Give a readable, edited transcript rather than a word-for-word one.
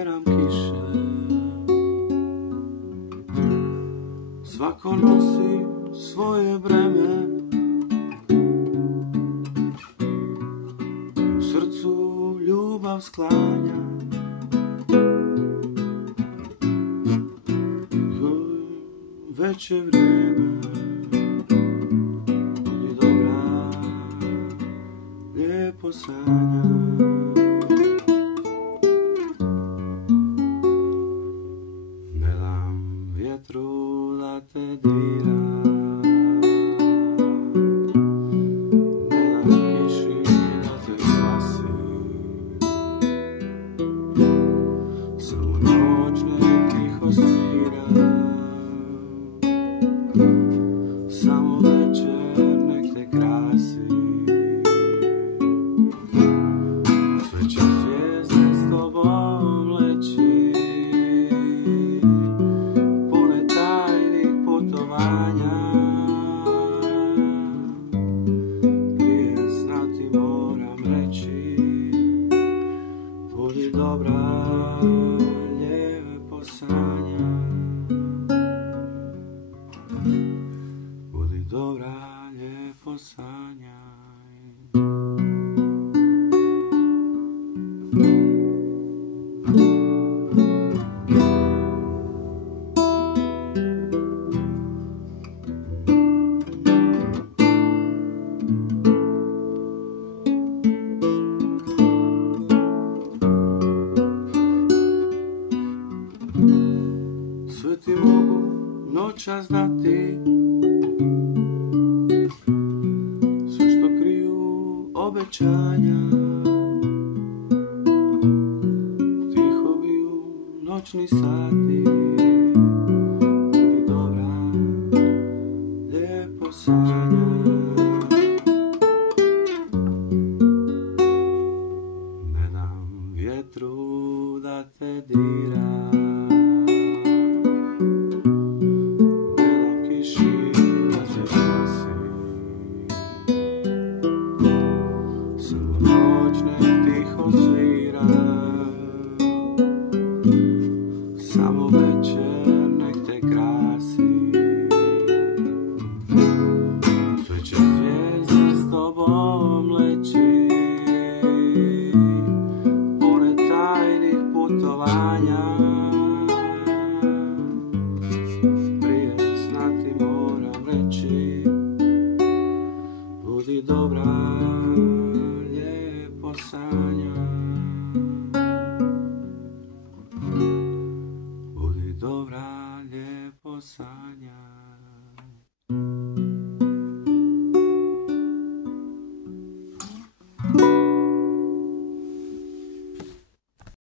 tjeram kiše. Svako nosi svoje breme, u srcu ljubav sklanja. Već je vrijeme, budi dobra, lijepo sanja. Ne dam vjetru da te dira, ne dam kiši da te spasi. Samo noć nek tiho svira, samo večer nek te krasi. Sve će zvijezde s tobom leći, pune tajnih putovanja. Prije sna ti moram reći, budi dobra, lijepo sanja. Budi dobra, lijepo sanjaj. Sve ti mogu noćas dati, sve što kriju obećanja. Tiho biju noćni sati, budi dobra, lijepo sanjaj. Ne dam vjetru da te dira,